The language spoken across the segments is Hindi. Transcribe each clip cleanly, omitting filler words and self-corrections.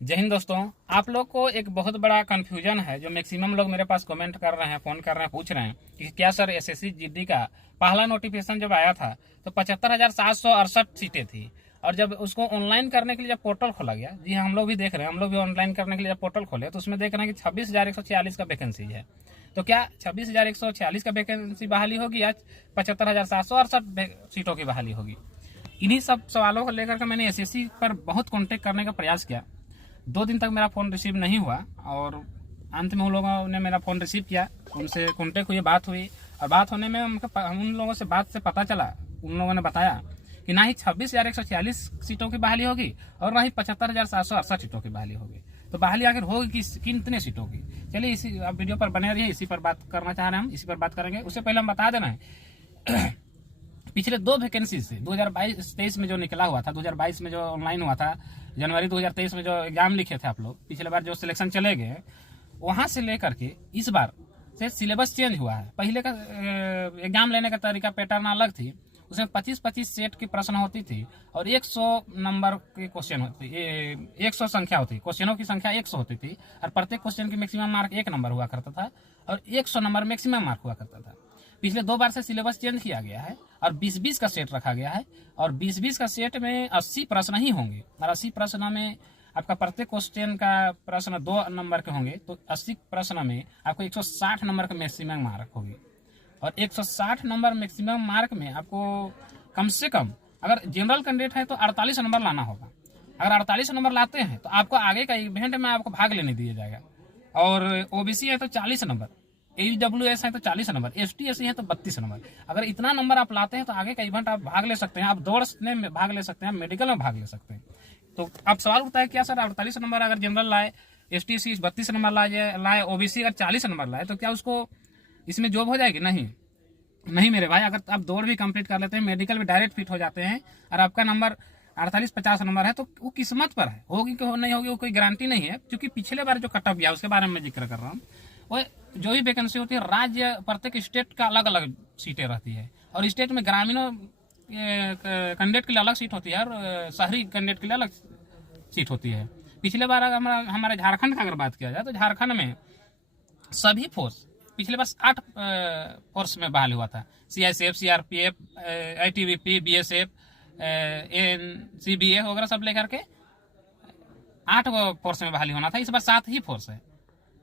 जय हिंद दोस्तों। आप लोग को एक बहुत बड़ा कंफ्यूजन है, जो मैक्सिमम लोग मेरे पास कमेंट कर रहे हैं, फोन कर रहे हैं, पूछ रहे हैं कि क्या सर एसएससी जीडी का पहला नोटिफिकेशन जब आया था तो 75,768 सीटें थी, और जब उसको ऑनलाइन करने के लिए जब पोर्टल खोला गया, जी हाँ हम लोग भी देख रहे हैं, हम लोग भी ऑनलाइन करने के लिए जब पोर्टल खोले तो उसमें देख रहे हैं कि 26,146 का वैकेंसी है। तो क्या 26,146 का वैकेंसी बहाली होगी या 75,768 सीटों की बहाली होगी? इन्हीं सब सवालों को लेकर के मैंने एसएससी पर बहुत कांटेक्ट करने का प्रयास किया। 2 दिन तक मेरा फ़ोन रिसीव नहीं हुआ और अंत में उन लोगों ने मेरा फ़ोन रिसीव किया, उनसे कांटेक्ट हुई, बात हुई, और बात होने में उन लोगों से बात से पता चला, उन लोगों ने बताया कि ना ही 26,146 सीटों की बहाली होगी और ना ही 75,768 सीटों की बहाली होगी। तो बहाली आखिर होगी कितने सीटों की? चलिए इसी अब वीडियो पर बने रहिए, इसी पर बात करना चाह रहे हैं, हम इसी पर बात करेंगे। उससे पहले हम बता देना है पिछले 2 वैकेंसी से 2022-23 में जो निकला हुआ था, 2022 में जो ऑनलाइन हुआ था, जनवरी 2023 में जो एग्जाम लिखे थे आप लोग, पिछले बार जो सिलेक्शन चले गए, वहां से लेकर के इस बार से सिलेबस चेंज हुआ है। पहले का एग्जाम लेने का तरीका पैटर्न अलग थी, उसमें 25-25 सेट की प्रश्न होती थी और 100 नंबर के क्वेश्चन होती, 100 संख्या होती, क्वेश्चनों की संख्या 100 होती थी, और प्रत्येक क्वेश्चन की मैक्सिमम मार्क 1 नंबर हुआ करता था और 100 नंबर मैक्सिमम मार्क हुआ करता था। पिछले 2 बार से सिलेबस चेंज किया गया है और 20-20 का सेट रखा गया है, और 20-20 का सेट में 80 प्रश्न ही होंगे, और 80 प्रश्न में आपका प्रत्येक क्वेश्चन का प्रश्न 2 नंबर के होंगे, तो 80 प्रश्न में आपको 160 नंबर का मैक्सिमम मार्क होगी, और 160 नंबर मैक्सिमम मार्क में आपको कम से कम, अगर जनरल कैंडिडेट है तो 48 नंबर लाना होगा। अगर 48 नंबर लाते हैं तो आपको आगे का इवेंट में आपको भाग लेने दिया जाएगा, और ओबीसी है तो 40 नंबर, AWS है तो 40 नंबर, ST/SC है तो 32 नंबर। अगर इतना नंबर आप लाते हैं तो आगे का इवेंट आप भाग ले सकते हैं, आप दौड़ने में भाग ले सकते हैं, मेडिकल में भाग ले सकते हैं। तो अब सवाल उठता है क्या सर 48 नंबर अगर जनरल लाए, ST/SC 32 नंबर लाए, OBC अगर 40 नंबर लाए तो क्या उसको इसमें जॉब हो जाएगी? नहीं नहीं मेरे भाई, अगर आप दौड़ भी कंप्लीट कर लेते हैं, मेडिकल भी डायरेक्ट फिट हो जाते हैं, और आपका नंबर 48-50 नंबर है, तो वो किस्मत पर है, होगी कि नहीं होगी वो कोई गारंटी नहीं है। क्योंकि पिछले बार जो कट ऑफ गया उसके बारे में जिक्र कर रहा हूँ, वो जो भी वैकेंसी होती है, राज्य प्रत्येक स्टेट का अलग अलग सीटें रहती है, और स्टेट में ग्रामीणों कैंडिडेट के लिए अलग सीट होती है और शहरी कैंडिडेट के लिए अलग सीट होती है। पिछले बार अगर हमारे झारखंड का अगर बात किया जाए तो झारखंड में सभी फोर्स पिछले बार 8 फोर्स में बहाल हुआ था, CICF, CRPF, ITBP, BSF, NCBA वगैरह सब लेकर के 8 फोर्स में बहाली होना था। इस बार 7 ही फोर्स है,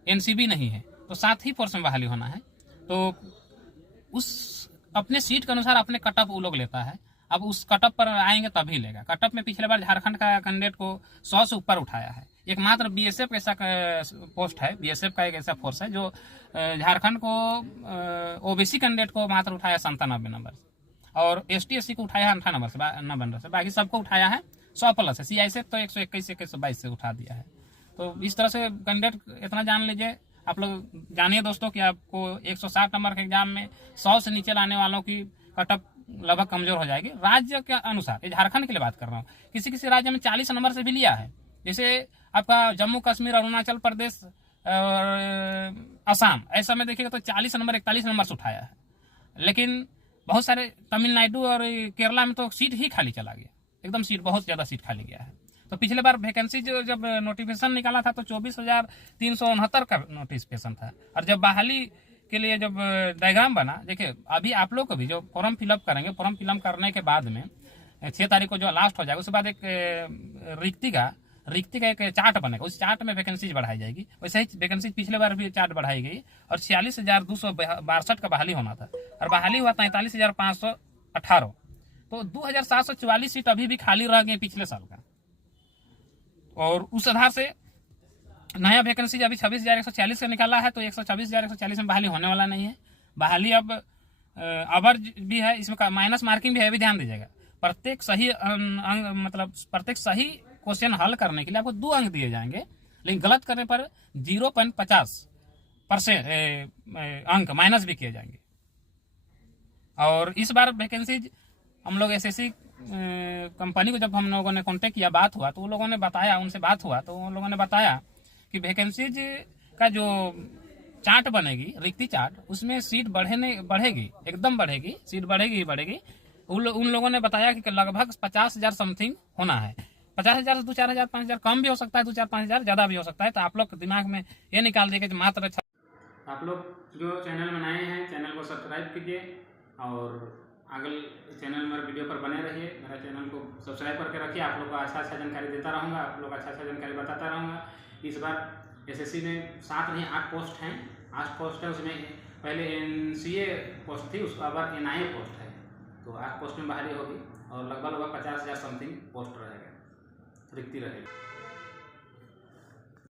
NCB नहीं है, तो 7 ही फोर्स में बहाली होना है। तो उस अपने सीट के अनुसार अपने कटअप वो लोग लेता है। अब उस कटअप पर आएंगे तभी लेगा। कटअप में पिछले बार झारखंड का कैंडिडेट को 100 से ऊपर उठाया है। एकमात्र BSF ऐसा पोस्ट है, BSF का एक ऐसा फोर्स है जो झारखंड को OBC कैंडिडेट को मात्र उठाया 97 नंबर से, और ST/SC को उठाया 98 नंबर से, बाकी सबको उठाया है 100+ है। CICF तो 121 से 122 से उठा दिया है। तो इस तरह से कैंडिडेट इतना जान लीजिए। आप लोग जानिए दोस्तों कि आपको 160 नंबर के एग्जाम में 100 से नीचे लाने वालों की कटअप लगभग कमजोर हो जाएगी राज्य के अनुसार। ये झारखंड के लिए बात कर रहा हूँ, किसी किसी राज्य में 40 नंबर से भी लिया है, जैसे आपका जम्मू कश्मीर, अरुणाचल प्रदेश और असम, ऐसा में देखिएगा तो 40 नंबर 41 नंबर से उठाया है। लेकिन बहुत सारे तमिलनाडु और केरला में तो सीट ही खाली चला गया, एकदम सीट, बहुत ज़्यादा सीट खाली गया है। तो पिछले बार वैकेंसी जो जब नोटिफिकेशन निकाला था तो 24,369 का नोटिफिकेशन था, और जब बहाली के लिए जब डायग्राम बना, देखिए अभी आप लोग को भी जो फॉर्म फिलअप करेंगे, फॉर्म फिलअप करने के बाद में 6 तारीख को जो लास्ट हो जाएगा, उसके बाद एक रिक्ति का एक चार्ट बनेगा, उस चार्ट में वैकेंसीज बढ़ाई जाएगी। वैसे ही वैकेंसी पिछले बार भी चार्ट बढ़ाई गई, और 46,262 का बहाली होना था, और बहाली हुआ 43,518। तो 2,744 सीट अभी भी खाली रह गई पिछले साल का, और उस आधार से नया वैकेंसी अभी 26,146 का निकाला है, तो 126,146 में बहाली होने वाला नहीं है। बहाली अब अवर भी है, इसमें माइनस मार्किंग भी है, भी ध्यान दीजिएगा। प्रत्येक सही मतलब प्रत्येक सही क्वेश्चन हल करने के लिए आपको 2 अंक दिए जाएंगे, लेकिन गलत करने पर 0.50% अंक माइनस भी किए जाएंगे। और इस बार वैकेंसी हम लोग SSC कंपनी को जब हम लोगों ने कांटेक्ट किया, बात हुआ, तो वो लोगों ने बताया, उनसे बात हुआ तो उन लोगों ने बताया कि वैकेंसीज का जो चार्ट बनेगी, रिक्ति चार्ट, उसमें सीट बढ़ेगी, एकदम बढ़ेगी, सीट बढ़ेगी ही बढ़ेगी। उन लोगों ने बताया कि लगभग 50,000 समथिंग होना है। 50,000 से 2-4,000 5,000 कम भी हो सकता है, 2-4-5,000 ज़्यादा भी हो सकता है। तो आप लोग दिमाग में ये निकाल दिए कि मात्र आप लोग जो चैनल बनाए हैं चैनल को सब्सक्राइब कीजिए और अगले चैनल में वीडियो पर बने रहिए। मेरा चैनल को सब्सक्राइब करके रखिए। आप लोग को अच्छा जानकारी देता रहूँगा, आप लोग अच्छा जानकारी बताता रहूँगा। इस बार एसएससी में 7 नहीं 8 पोस्ट हैं, 8 पोस्ट है। उसमें पहले NCA पोस्ट थी, उसके बाद NIA पोस्ट है। तो 8 पोस्ट में बहाली होगी और लगभग 50,000 समथिंग पोस्ट रहेगा, रिक्ति रहेगी।